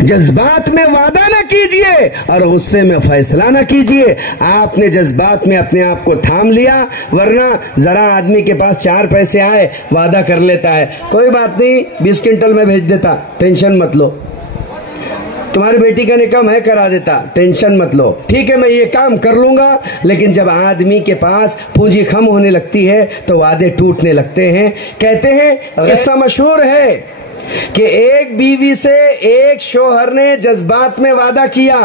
जज्बात में वादा न कीजिए और गुस्से में फैसला न कीजिए। आपने जज्बात में अपने आप को थाम लिया, वरना जरा आदमी के पास 4 पैसे आए वादा कर लेता है, कोई बात नहीं 20 क्विंटल में भेज देता, टेंशन मत लो। तुम्हारी बेटी का निकाह मैं करा देता, टेंशन मत लो। ठीक है, मैं ये काम कर लूंगा। लेकिन जब आदमी के पास पूंजी कम होने लगती है तो वादे टूटने लगते हैं। कहते हैं, किस्सा मशहूर है कि एक बीवी से एक शोहर ने जज्बात में वादा किया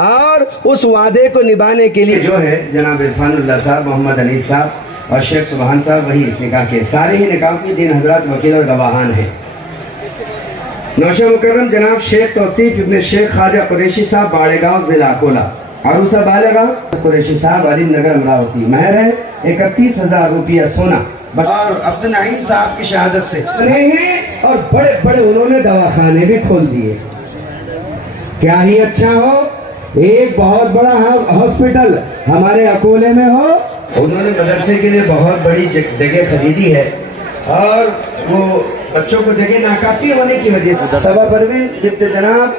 और उस वादे को निभाने के लिए जो है जनाब इरफानुल्लाह साहब, मोहम्मद अली साहब और शेख सुबहान साहब वही इस निकाह के सारे ही निकाह के 3 हजरात वकील और गवाहान हैं। नौशा मुकर्रम जनाब शेख तौसीफ इब्न शेख ख्वाजा कुरैशी साहब बाड़ेगांव जिला अकोला, अरूसा बालेगा कुरैशी साहब अलीम नगर अमरावती। महर है 31,000 रुपया सोना और अब्दुल नईम साहब की शहादत से बने हैं और बड़े बड़े उन्होंने दवाखाने भी खोल दिए। क्या ही अच्छा हो, एक बहुत बड़ा हॉस्पिटल हमारे अकोले में हो। उन्होंने मदरसे के लिए बहुत बड़ी जगह खरीदी है और वो बच्चों को जगह नाकाफी होने की वजह से सभा परवीन बिन्त जनाब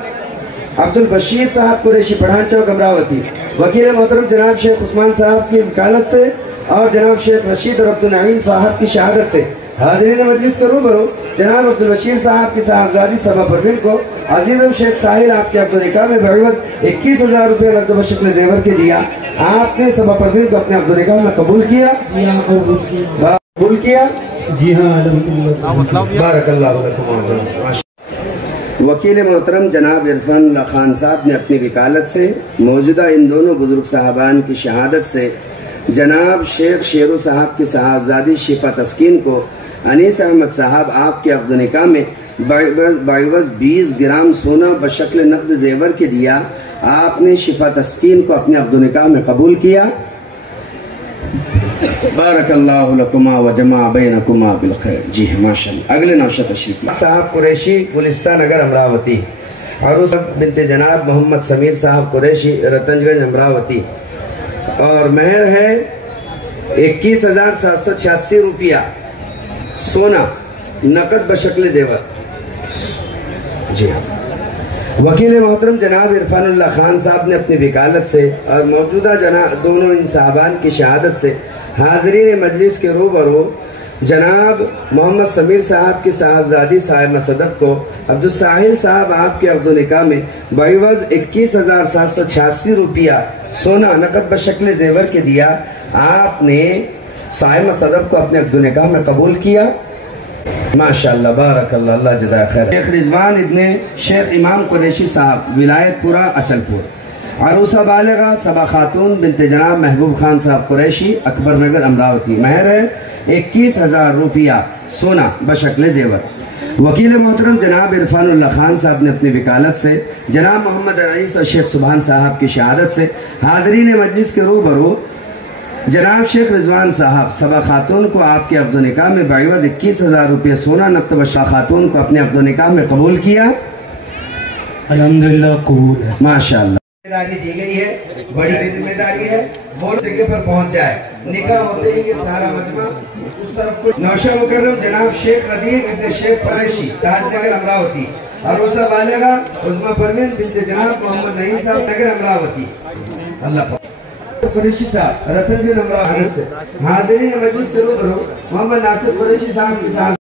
अब्दुल बशीर साहब कुरैशी पठान चौक अमरावती, वकील मोहतरम जनाब शेख उस्मान साहब की वकालत से और जनाब शेख रशीद और अब्दुल नईम साहब की शहादत से हाज़रीन मजलिस के रूबरू जनाब अब्दुल बशीर साहब की साहबजादी सभा परवीन को अजीज़ शेख साहिल आपके अब्दुल निकाह में बहवत 21,000 रुपये नकद बशक्ल जेवर के दिया। आपने सभा परवीन को अपने अब्दुल निकाह में कबूल किया? जी हाँ, कबूल किया। जी हाँ, बारकल्लाहु लकुम। वकील मोहतरम जनाब इरफान खान साहब ने अपनी वकालत से मौजूदा इन दोनों बुजुर्ग साहबान की शहादत से जनाब शेख शेरू साहब की साहबजादी शिफा तस्कीन को अनीस अहमद साहब आपके अब्दुल निकाह में बाइवज 20 ग्राम सोना बशक्ल नकद जेवर के दिया। आपने शिफा तस्कीन को अपने अब्दुल निकाह में कबूल किया। बारकल्लाहु लकुमा व जमा बैनकुमा बिल खैर। जी माशाअल्लाह। अगले नौशा तशरीफ साहब कुरैशी गुलिस्तान नगर अमरावती और उस बिन्त जनाब मोहम्मद समीर साहब कुरैशी रतनगंज अमरावती और महर है 21,786 रुपया सोना नकद बशक्ल जेवर। जी हाँ, वकील मोहतरम जनाब इरफानुल्लाह खान साहब ने अपनी वकालत से और मौजूदा दोनों इन साहबान की शहादत से हाज़रीन मजलिस के रूबरू जनाब मोहम्मद समीर साहब की साहबजादी साहिब सदक को अब्दुल साहिल साहब आपके अब्दुल निकाह में बाइवज 21,786 रुपया सोना नकद बशक्ल जेवर के दिया। आपने साहिब सदक को अपने अब्दुल निकाह में कबूल किया। माशाअल्लाह, बारकल्लाह, अल्लाह जज़ा खैर। शेख रिजवान इब्ने शेख इमाम कुरैशी साहब विलायतपुरा अचलपुर, अरूसा बालिगा सबा खातून बिन्त जनाब महबूब खान साहब कुरैशी अकबर नगर अमरावती। महर है 21,000 रुपया सोना बशक्ल जेवर। वकील मोहतरम जनाब इरफानुल्लाह खान साहब ने अपनी वकालत से जनाब मोहम्मद अनीस और शेख सुबहान साहब की शहादत से हाज़रीन मजलिस के रूबरू जनाब शेख रिजवान साहब सबा खातून को आपके अब्दुल निकाह में बाइवज 21,000 रुपये सोना नकद बशा खातून को अपने अब्दुल निकाह में कबूल किया। अल्हम्दुलिल्लाह कबूल है। माशाअल्लाह। जिम्मेदारी दी गई है, बड़ी जिम्मेदारी है, बोल जगह पर पहुंच जाए। निकाह होते ही ये सारा मजमा उस तरफ को नौशा मुकर्रम जनाब शेख रदीम इब्न शेख कुरैशी ताजनगर अमरावती, अरूसा बालेगा उस्मा परवीन बिन्त जनाब मोहम्मद नईम साहब नगर अमरावती। अल्लाह कुरैशी साहब रतनगंज अमरावती से हाज़रीन मजलिस के रूबरू मोहम्मद नासिर कुरैशी साहब के साथ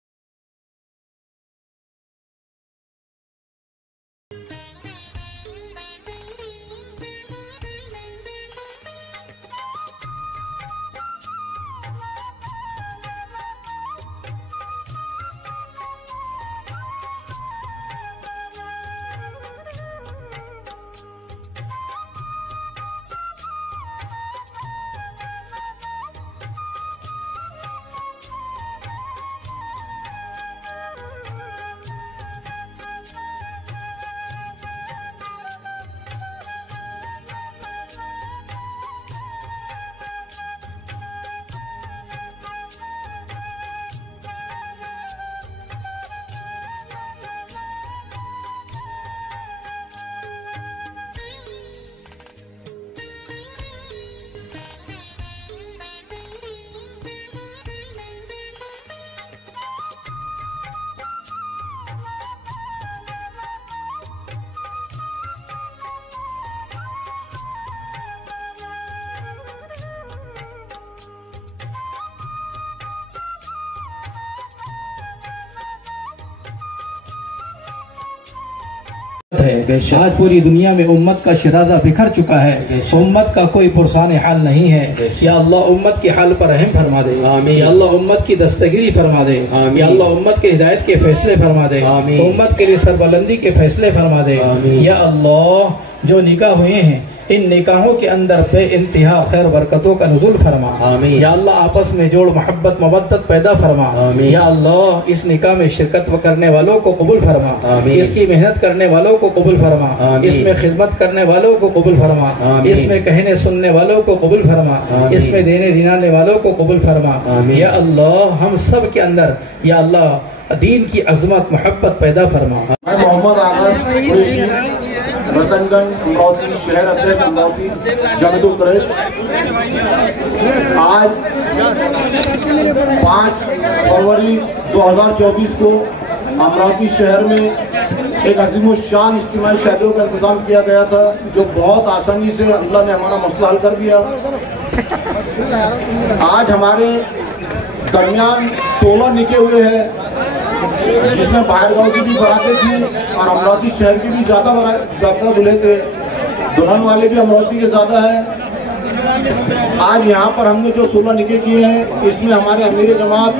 है। आज पूरी दुनिया में उम्मत का शराजा बिखर चुका है, उम्मत का कोई पुरसान हाल नहीं है। या अल्लाह उम्मत के हाल पर रहम फरमा दे, या अल्लाह उम्मत की दस्तगिरी फरमा दे, या अल्लाह उम्मत के हिदायत के फैसले फरमा दे, उम्मत के लिए सरबुलंदी के फैसले फरमा दे। या अल्लाह जो निकाह हुए हैं इन निकाहों के अंदर पे इंतहा खैर बरकतों का नुज़ुल फरमा। या अल्लाह आपस में जोड़ मोहब्बत मवद्दत पैदा फरमा। या अल्लाह इस निकाह में शिरकत करने वालों को कबूल फरमा, इसकी मेहनत करने वालों को कबूल फरमा, इसमें खिदमत करने वालों को कबूल फरमा, इसमें कहने सुनने वालों को कबूल फरमा, इसमें देने दिलाने वालों को कबूल फरमा। या अल्लाह हम सब के अंदर या अल्लाह दीन की अजमत मोहब्बत पैदा फरमा। मोहम्मद आगाज कुरैशी, रतनगंज, अमरावती शहर अध्यक्ष, अमरावती जमीयतुल कुरैश। आज 5 फरवरी 2024 को अमरावती शहर में एक अजीमुशान इज्तिमाई शादियों का इंतजाम किया गया था, जो बहुत आसानी से अल्लाह ने हमारा मसला हल कर दिया। आज हमारे दरमियान 16 निके हुए हैं, जिसमें बाहर गांव की भी बारातें थी और अमरावती शहर की भी ज्यादा दूल्हे थे, दुल्हन वाले भी अमरावती के ज्यादा है। आज यहाँ पर हमने जो 16 निके किए हैं, इसमें हमारे अमीर जमात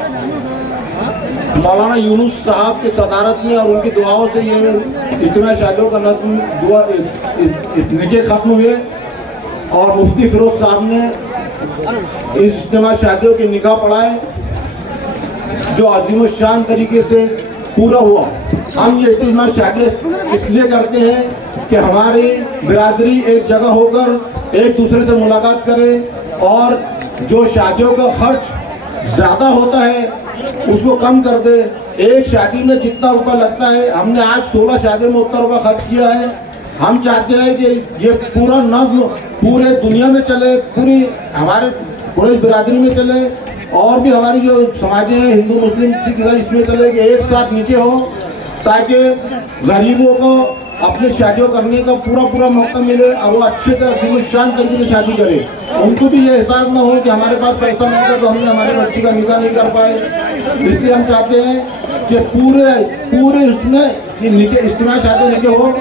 मौलाना यूनुस साहब की सदारत में और उनकी दुआओं से ये इज्तिमाई शादियों का नज़्म दुआ निके खत्म हुए और मुफ्ती फिरोज साहब ने इस इज्तिमाई शादियों के निकाह पढ़ाए, जो अजीमुशान तरीके से पूरा हुआ। हम ये इज्तिमाई शादी इसलिए करते हैं कि हमारी बिरादरी एक जगह होकर एक दूसरे से मुलाकात करे और जो शादियों का खर्च ज्यादा होता है उसको कम कर दे। एक शादी में जितना रुपया लगता है, हमने आज 16 शादी में उतना रुपया खर्च किया है। हम चाहते हैं कि ये पूरा नज़्म पूरे दुनिया में चले, पूरी हमारे पूरी बिरादरी में चले और भी हमारी जो समाजें हैं हिंदू मुस्लिम सिख इसमें चले कि एक साथ नीचे हो, ताकि गरीबों को अपने शादियों करने का पूरा मौका मिले और वो अच्छे से अजीमुशान तरीके से शादी करे। उनको भी ये एहसास ना हो कि हमारे पास पैसा नहीं था तो हमने हमारे बच्ची का निकाह नहीं कर पाए। इसलिए हम चाहते हैं कि पूरे उसमें इज्तिमाई शादी निके हो,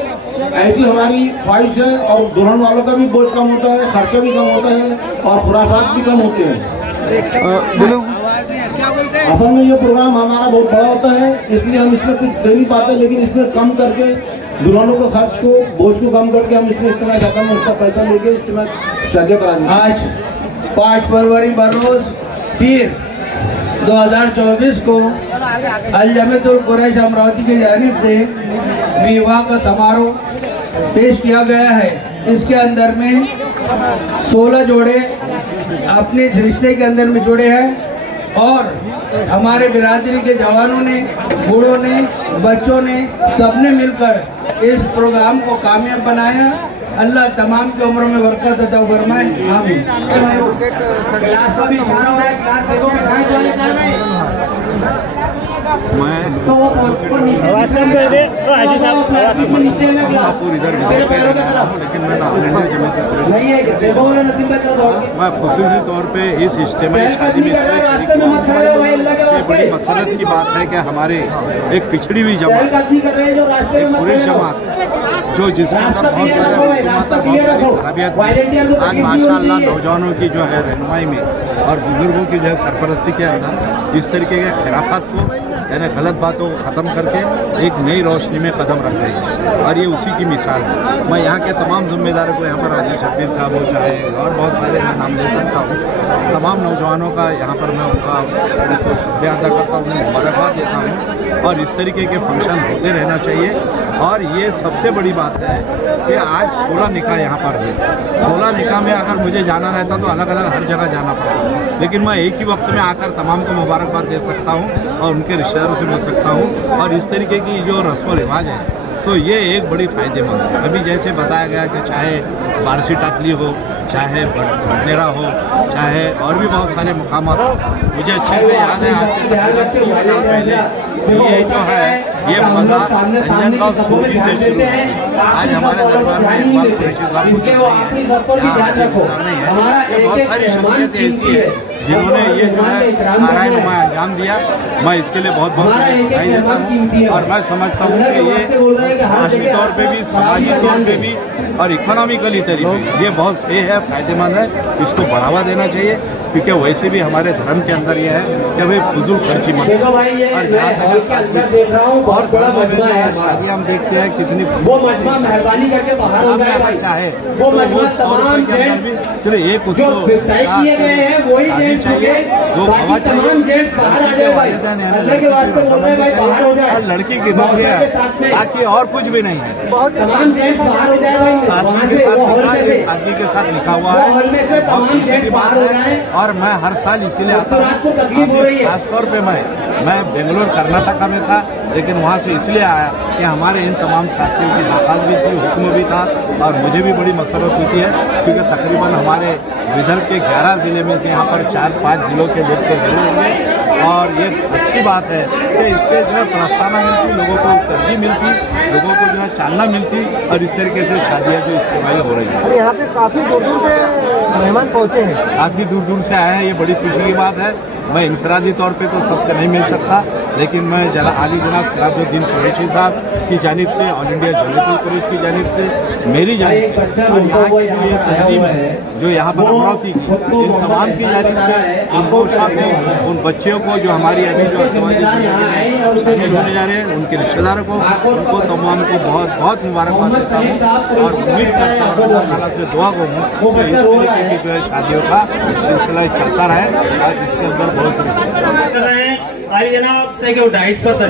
ऐसी हमारी ख्वाहिश है। और दुल्हन वालों का भी बोझ कम होता है, खर्चा भी कम होता है और खुराफात भी कम होते हैं। असल में ये प्रोग्राम हमारा बहुत बड़ा होता है, इसलिए हम इसमें कुछ दे नहीं पाते, लेकिन इसमें कम करके दुल्हनों के खर्च को बोझ को कम करके हम इसमें इज्तिमाई शादी में उसका पैसा लेके इज्तिमाई शादी कराएंगे। आज 5 फरवरी बरोज पीर 2024 को अल जमीयतुल कुरैश अमरावती की जानिब से विवाह का समारोह पेश किया गया है। इसके अंदर में 16 जोड़े अपने रिश्ते के अंदर में जुड़े हैं और हमारे बिरादरी के जवानों ने, बूढ़ों ने, बच्चों ने सबने मिलकर इस प्रोग्राम को कामयाब बनाया। अल्लाह तमाम की उम्र में बरकत अता फरमाए, आमीन। मैं खुसूसी तौर पे इस इज्तिमाई शादी में ये बड़ी मसरत की बात है कि हमारे एक पिछड़ी हुई जमात, एक कुरैश जमात जो जिसके अंदर बहुत सारे रसूमात और बहुत सारी खराबियात थी, आज माशाअल्लाह नौजवानों की जो है रहनुमाई में और बुजुर्गों की जो है सरपरस्ती के अंदर इस तरीके के खिलाफत को यानी गलत बातों को ख़त्म करके एक नई रोशनी में कदम रख रही है और ये उसी की मिसाल है। मैं यहाँ के तमाम जिम्मेदारों को, यहाँ पर आदिल शब्बीर साहब हो चाहे और बहुत सारे मैं नाम ले सकता हूँ, तमाम नौजवानों का यहाँ पर मैं उनका शुक्रिया अदा करता हूँ, मुबारकबाद देता हूँ। और इस तरीके के फंक्शन होते रहना चाहिए। और ये सबसे बड़ी बात है कि आज 16 निकाह यहाँ पर हुए। 16 निकाह में अगर मुझे जाना रहता तो अलग अलग हर जगह जाना पड़ता, लेकिन मैं एक ही वक्त में आकर तमाम को मुबारकबाद दे सकता हूँ और उनके रिश्तेदारों से मिल सकता हूँ। और इस तरीके की जो रस्म रिवाज है तो ये एक बड़ी फ़ायदेमंद है। अभी जैसे बताया गया कि चाहे बारसी टाकली हो, चाहे बटनेरा हो, चाहे और भी बहुत सारे मुकामात हो। मुझे अच्छे से याद है आज से 30 साल पहले ये जो है ये बाजार अंजनगांव सूची से शुरू हुआ। आज हमारे दरबार में इकबाल कुरैशी साहब नहीं है, बहुत सारी शख्सियतें ऐसी है जिन्होंने ये जो है नारायणुमा अंजाम दिया, मैं इसके लिए बहुत बहुत बधाई देता हूँ। और मैं समझता हूँ कि ये मानसिक तौर पे भी, समाजी तौर पे भी और इकोनॉमिकली तरीके भी ये बहुत सही है, फायदेमंद है। इसको बढ़ावा देना चाहिए, क्योंकि वैसे भी हमारे धर्म के अंदर यह है कि भाई फजूल खर्ची मत करो। और जहाँ तक और धर्मों में शादी हम देखते हैं कितनी मेहरबानी करके अगर चाहे तो वो 100 रुपए के अंदर भी सिर्फ एक उसको शादी चाहिए, जो गवा चाहिए, लड़की के वालिदैन यानी लड़की की रजामंदी चाहिए और लड़की की बात है, बाकी और कुछ भी नहीं है। शादी के साथ लिखा हुआ है, बहुत खुशी की बात है। और मैं हर साल इसीलिए आता हूँ। खास तौर पे मैं बेंगलोर कर्नाटका में था, लेकिन वहाँ से इसलिए आया कि हमारे इन तमाम साथियों की दरख्वास्त भी थी, हुक्म भी था और मुझे भी बड़ी मसरत होती है, क्योंकि तकरीबन हमारे विदर्भ के 11 जिले में से यहाँ पर 4-5 जिलों के लोग तो जरूर होंगे। और ये अच्छी बात है कि इससे जो है प्रोत्साहन मिलती, लोगों को तरजीह मिलती, लोगों को जो है चालना मिलती और इस तरीके से शादियाँ जो इस्तेमाल हो रही है। यहाँ पे काफी दूर दूर से मेहमान पहुँचे हैं, काफी दूर दूर से आए हैं, ये बड़ी खुशी की बात है। मैं इंफरादी तौर पे तो सबसे नहीं मिल सकता, लेकिन मैं आली जनाब सिराजुद्दीन कुरैशी साहब की जानिब से, ऑल इंडिया जमात कुरैश की जानिब से, मेरी जानिब से और यहाँ की जो ये तंजीम है जो यहाँ पर अमरावती की, इन तमाम की जानिब से उन पोशा को, उन बच्चियों को जो हमारी अभी जो शामिल होने जा रहे हैं, उनके रिश्तेदारों को, उनको तमाम को बहुत बहुत मुबारकबाद देता हूँ और उम्मीद करता हूँ अल्लाह ताला से दुआ करूँ कि इस तरीके की जो है शादियों का सिलसिला चलता रहे और इसके अंदर बहुत जनाब 250